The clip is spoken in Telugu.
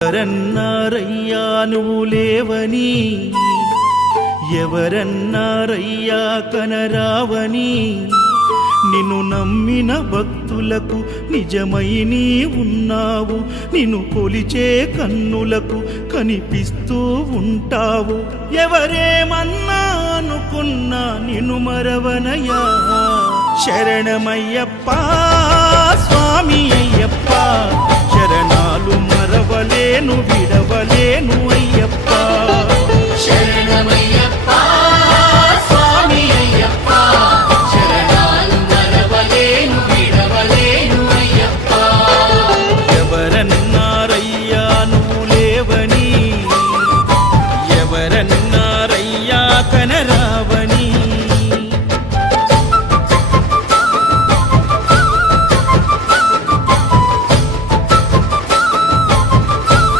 ఎవరన్నారయ్యా నువ్వు లేవని, ఎవరన్నారయ్యా కనరావని, నిన్ను నమ్మిన భక్తులకు నిజమై నీ ఉన్నావు, నిన్ను కొలిచే కన్నులకు కనిపిస్తూ ఉంటావు. ఎవరేమన్నా అనుకున్నా నిన్ను మరవనయ్యా. శరణమయ్యప్ప స్వామి అయ్యప్ప, శరణాలు మరవలేను విడవలేను అయ్యప్ప. శరణమయ్యప్ప